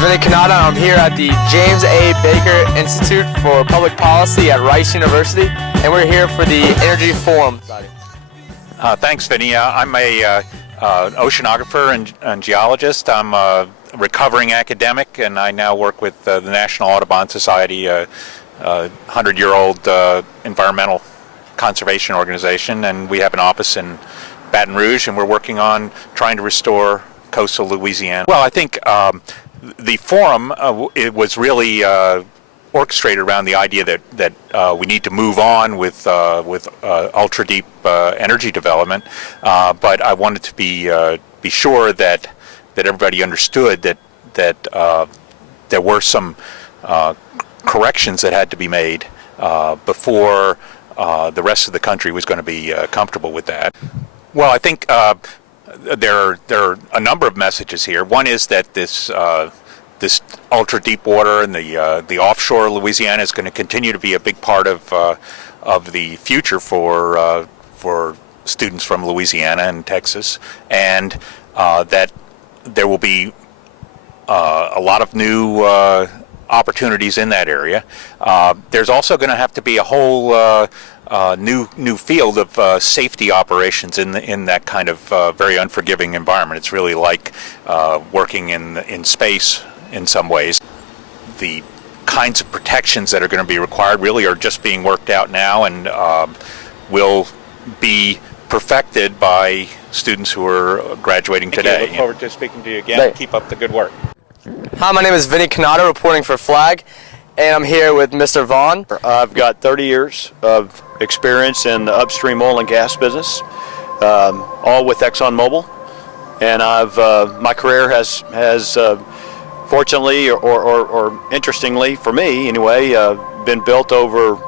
Vinny Canada. I'm here at the James A. Baker Institute for Public Policy at Rice University, and we're here for the Energy Forum. Thanks, Vinny. I'm a oceanographer and geologist. I'm a recovering academic, and I now work with the National Audubon Society, a 100-year-old environmental conservation organization, and we have an office in Baton Rouge, and we're working on trying to restore coastal Louisiana. Well, I think the forum it was really orchestrated around the idea that we need to move on with ultra deep energy development, but I wanted to be sure that everybody understood that there were some corrections that had to be made before the rest of the country was going to be comfortable with that. Well, I think there are a number of messages here. One is that this ultra deep water and the offshore Louisiana is going to continue to be a big part of the future for students from Louisiana and Texas, and that there will be a lot of new opportunities in that area. There's also going to have to be a whole new field of safety operations in that kind of very unforgiving environment. It's really like working in space in some ways. The kinds of protections that are going to be required really are just being worked out now, and will be perfected by students who are graduating today. I look forward to speaking to you again. Keep up the good work. Hi, my name is Vinny Canada, reporting for FLAG, and I'm here with Mr. Vaughn. I've got 30 years of experience in the upstream oil and gas business, all with ExxonMobil, and my career has fortunately or interestingly for me anyway, been built over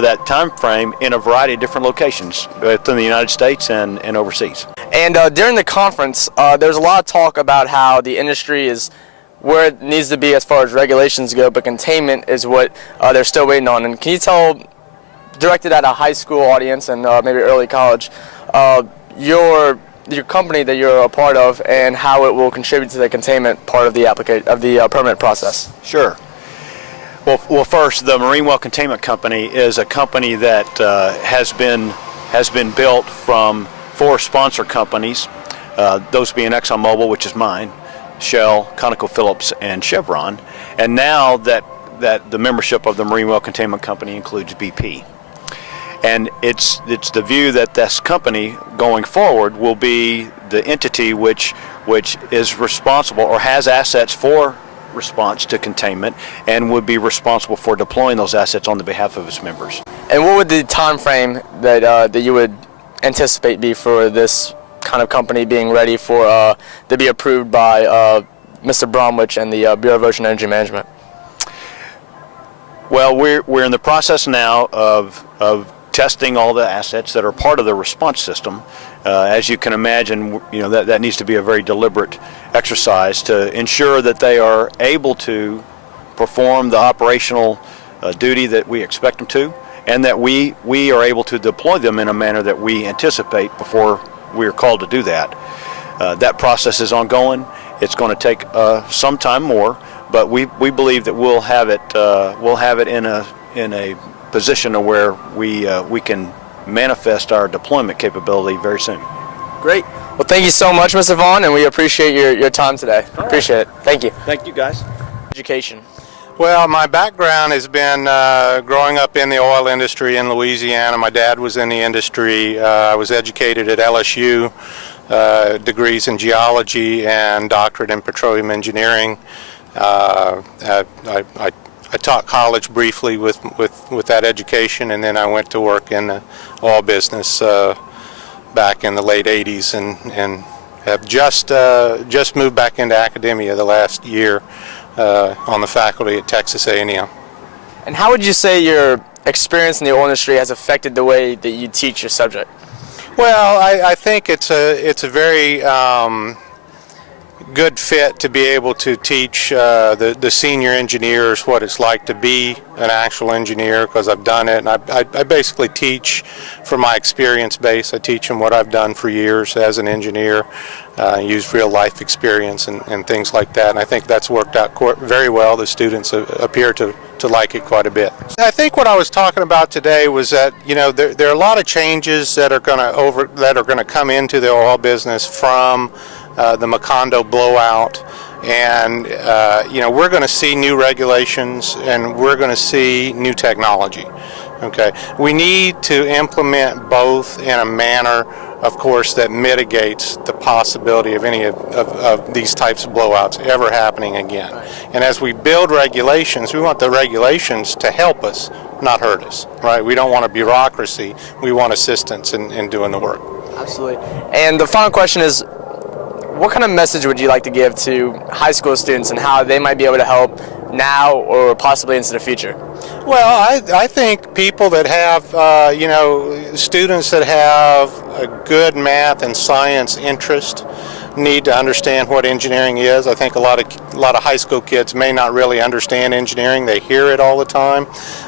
that time frame in a variety of different locations within the United States and overseas. And during the conference, there's a lot of talk about how the industry is where it needs to be as far as regulations go, but containment is what they're still waiting on. And can you tell, directed at a high school audience and maybe early college, your company that you're a part of and how it will contribute to the containment part of the permit process? Sure. Well, first, the Marine Well Containment Company is a company that has been built from 4 sponsor companies, those being ExxonMobil, which is mine, Shell, ConocoPhillips, and Chevron, and now that the membership of the Marine Well Containment Company includes BP. And it's the view that this company going forward will be the entity which is responsible or has assets for response to containment and would be responsible for deploying those assets on the behalf of its members. And what would the time frame that you would anticipate be for this kind of company being ready for to be approved by Mr. Bromwich and the Bureau of Ocean Energy Management? Well, we're in the process now of testing all the assets that are part of the response system. As you can imagine, that needs to be a very deliberate exercise to ensure that they are able to perform the operational duty that we expect them to, and that we are able to deploy them in a manner that we anticipate before we are called to do that. That process is ongoing. It's going to take some time more, but we believe that we'll have it in a position where we can manifest our deployment capability very soon. Great. Well, thank you so much, Mr. Vaughn, and we appreciate your time today. Appreciate it. Thank you. Thank you, guys. Education. Well, my background has been growing up in the oil industry in Louisiana. My dad was in the industry. I was educated at LSU, degrees in geology and doctorate in petroleum engineering. I taught college briefly with that education, and then I went to work in the oil business back in the late 80s, and have just moved back into academia the last year on the faculty at Texas A&M. And how would you say your experience in the oil industry has affected the way that you teach your subject? Well, I think it's a very good fit to be able to teach the senior engineers what it's like to be an actual engineer, because I've done it, and I basically teach from my experience base. I teach them what I've done for years as an engineer, use real life experience and things like that, and I think that's worked out very well. The students appear to like it quite a bit. I think what I was talking about today was that, you know, there are a lot of changes that are going to come into the oil business from the Macondo blowout, and you know, we're going to see new regulations and we're going to see new technology. Okay, we need to implement both in a manner, of course, that mitigates the possibility of any of these types of blowouts ever happening again. And as we build regulations, we want the regulations to help us, not hurt us, right? We don't want a bureaucracy. We want assistance in doing the work. Absolutely. And the final question is, what kind of message would you like to give to high school students and how they might be able to help now or possibly into the future? Well, I think people that have, you know, students that have a good math and science interest need to understand what engineering is. I think a lot of high school kids may not really understand engineering. They hear it all the time,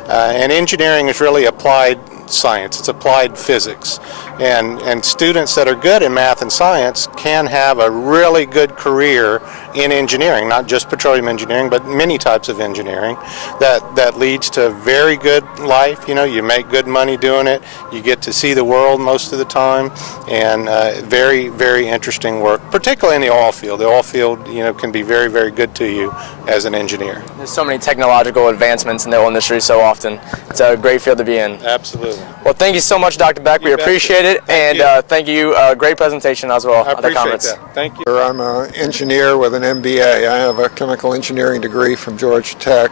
and engineering is really applied science. It's applied physics, and students that are good in math and science can have a really good career in engineering, not just petroleum engineering, but many types of engineering that leads to very good life. You know, you make good money doing it, you get to see the world most of the time, and very, very interesting work, particularly in the oil field. The oil field, you know, can be very, very good to you as an engineer. There's so many technological advancements in the oil industry so often. It's a great field to be in. Absolutely. Well, thank you so much, Dr. Beck. We appreciate it, and thank you. Great presentation as well at the conference. That. Thank you. I'm an engineer with an MBA. I have a chemical engineering degree from Georgia Tech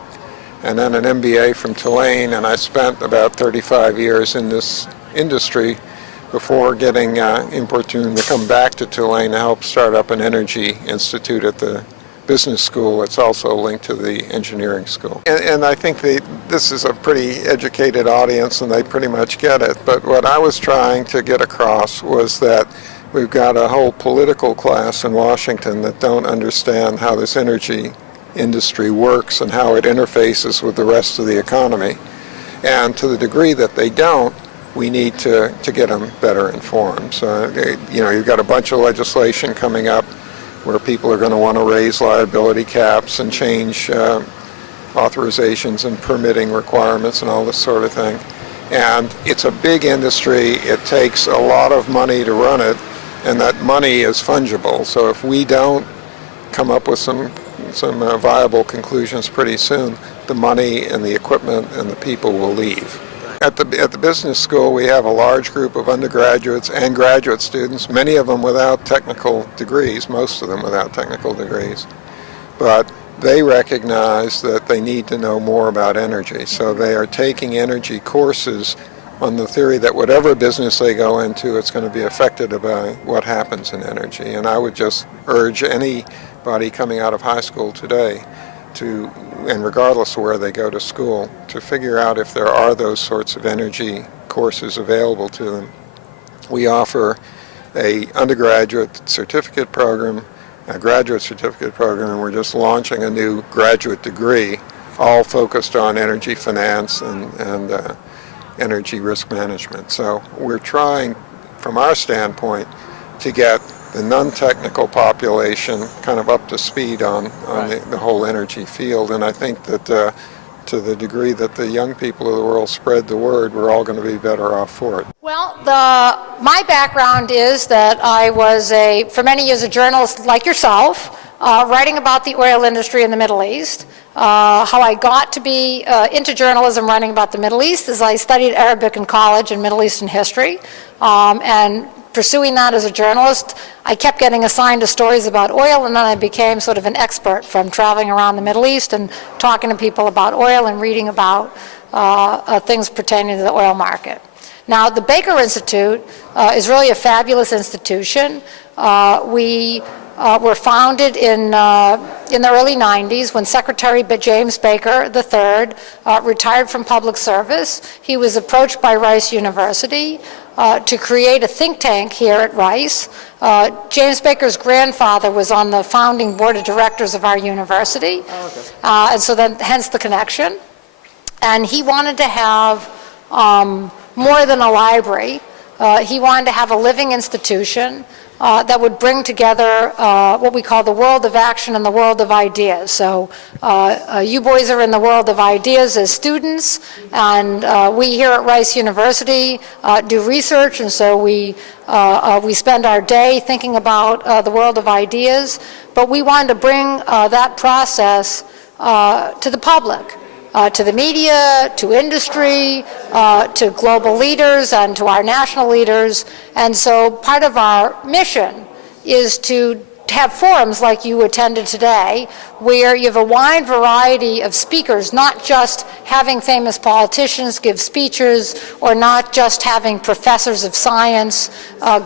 and then an MBA from Tulane, and I spent about 35 years in this industry before getting importuned to come back to Tulane to help start up an energy institute at the business school. It's also linked to the engineering school. And I think this is a pretty educated audience and they pretty much get it. But what I was trying to get across was that we've got a whole political class in Washington that don't understand how this energy industry works and how it interfaces with the rest of the economy. And to the degree that they don't, we need to get them better informed. So, you know, you've got a bunch of legislation coming up where people are going to want to raise liability caps and change authorizations and permitting requirements and all this sort of thing. And it's a big industry. It takes a lot of money to run it, and that money is fungible. So if we don't come up with some viable conclusions pretty soon, the money and the equipment and the people will leave. At the business school, we have a large group of undergraduates and graduate students, many of them without technical degrees, most of them without technical degrees. But they recognize that they need to know more about energy. So they are taking energy courses on the theory that whatever business they go into, it's going to be affected by what happens in energy. And I would just urge anybody coming out of high school today to, and regardless of where they go to school, to figure out if there are those sorts of energy courses available to them. We offer a undergraduate certificate program, a graduate certificate program, and we're just launching a new graduate degree, all focused on energy finance and energy risk management. So we're trying, from our standpoint, to get the non-technical population kind of up to speed on the whole energy field. And I think that to the degree that the young people of the world spread the word, we're all going to be better off for it. Well, my background is that I was for many years a journalist like yourself, writing about the oil industry in the Middle East. How I got to be into journalism writing about the Middle East is I studied Arabic in college and Middle Eastern history, and pursuing that as a journalist, I kept getting assigned to stories about oil, and then I became sort of an expert from traveling around the Middle East and talking to people about oil and reading about things pertaining to the oil market. Now, the Baker Institute is really a fabulous institution. We were founded in the early 90s when Secretary James Baker III retired from public service. He was approached by Rice University to create a think tank here at Rice. James Baker's grandfather was on the founding board of directors of our university, and so then hence the connection. And he wanted to have more than a library. He wanted to have a living institution that would bring together what we call the world of action and the world of ideas. So you boys are in the world of ideas as students, and we here at Rice University do research, and so we spend our day thinking about the world of ideas. But we wanted to bring that process to the public. To the media, to industry, to global leaders, and to our national leaders. And so part of our mission is to have forums like you attended today, where you have a wide variety of speakers, not just having famous politicians give speeches, or not just having professors of science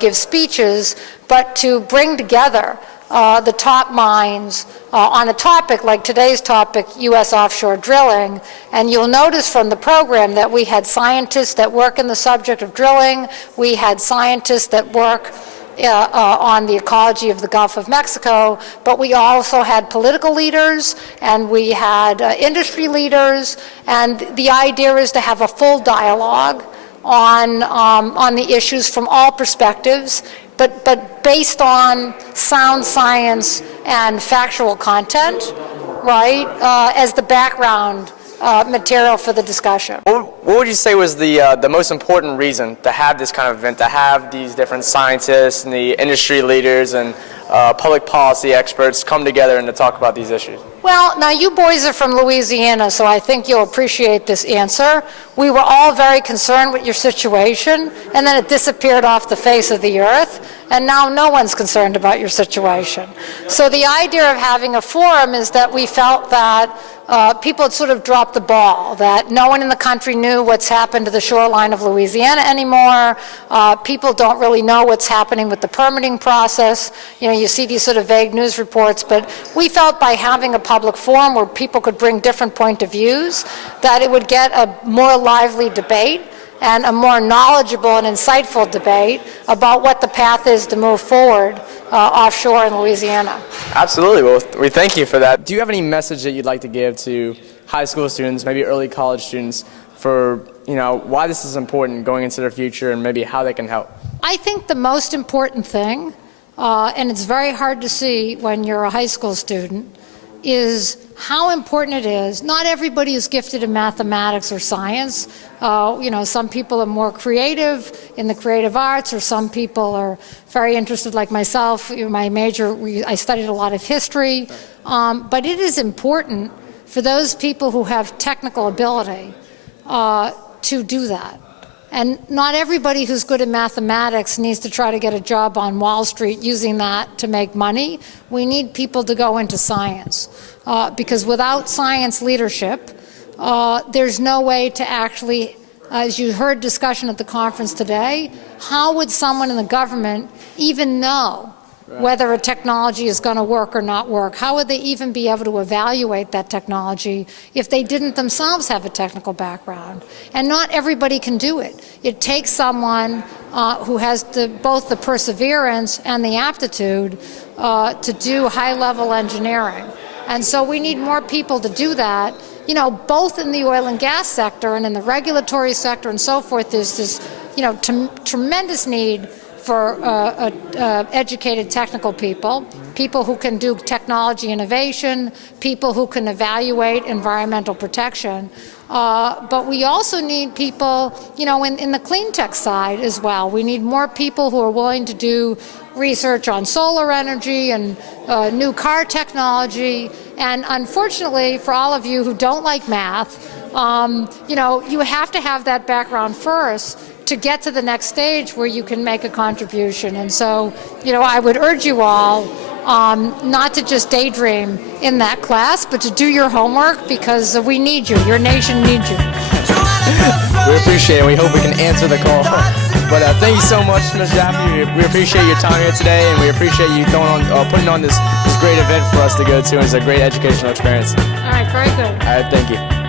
give speeches, but to bring together the top minds on a topic like today's topic, U.S. offshore drilling. And you'll notice from the program that we had scientists that work in the subject of drilling. We had scientists that work on the ecology of the Gulf of Mexico, but we also had political leaders, and we had industry leaders, and the idea is to have a full dialogue on the issues from all perspectives, but based on sound science and factual content, right, as the background material for the discussion. What would you say was the most important reason to have this kind of event, to have these different scientists and the industry leaders and public policy experts come together and to talk about these issues? Well, now you boys are from Louisiana, so I think you'll appreciate this answer. We were all very concerned with your situation, and then it disappeared off the face of the earth, and now no one's concerned about your situation. So the idea of having a forum is that we felt that people had sort of dropped the ball, that no one in the country knew what's happened to the shoreline of Louisiana anymore. People don't really know what's happening with the permitting process. You know, you see these sort of vague news reports, but we felt by having a public forum where people could bring different point of views, that it would get a more lively debate and a more knowledgeable and insightful debate about what the path is to move forward offshore in Louisiana. Absolutely. Well, we thank you for that. Do you have any message that you'd like to give to high school students, maybe early college students, for why this is important going into their future and maybe how they can help? I think the most important thing, and it's very hard to see when you're a high school student, is how important it is. Not everybody is gifted in mathematics or science. Some people are more creative in the creative arts, or some people are very interested, like myself. My major, I studied a lot of history. But it is important for those people who have technical ability to do that. And not everybody who's good at mathematics needs to try to get a job on Wall Street using that to make money. We need people to go into science. Because without science leadership, there's no way to actually, as you heard discussion at the conference today, how would someone in the government even know whether a technology is going to work or not work? How would they even be able to evaluate that technology if they didn't themselves have a technical background? And not everybody can do it. It takes someone who has both the perseverance and the aptitude to do high-level engineering. And so we need more people to do that, both in the oil and gas sector and in the regulatory sector and so forth. There's this, tremendous need for educated technical people, people who can do technology innovation, people who can evaluate environmental protection. But we also need people, in the clean tech side as well. We need more people who are willing to do research on solar energy and new car technology. And unfortunately, for all of you who don't like math, you have to have that background first to get to the next stage where you can make a contribution. And so, I would urge you all not to just daydream in that class, but to do your homework, because we need you. Your nation needs you. We appreciate it. We hope we can answer the call. But thank you so much, Ms. Jaffe. We appreciate your time here today, and we appreciate you putting on this great event for us to go to. It's a great educational experience. All right, very good. All right, thank you.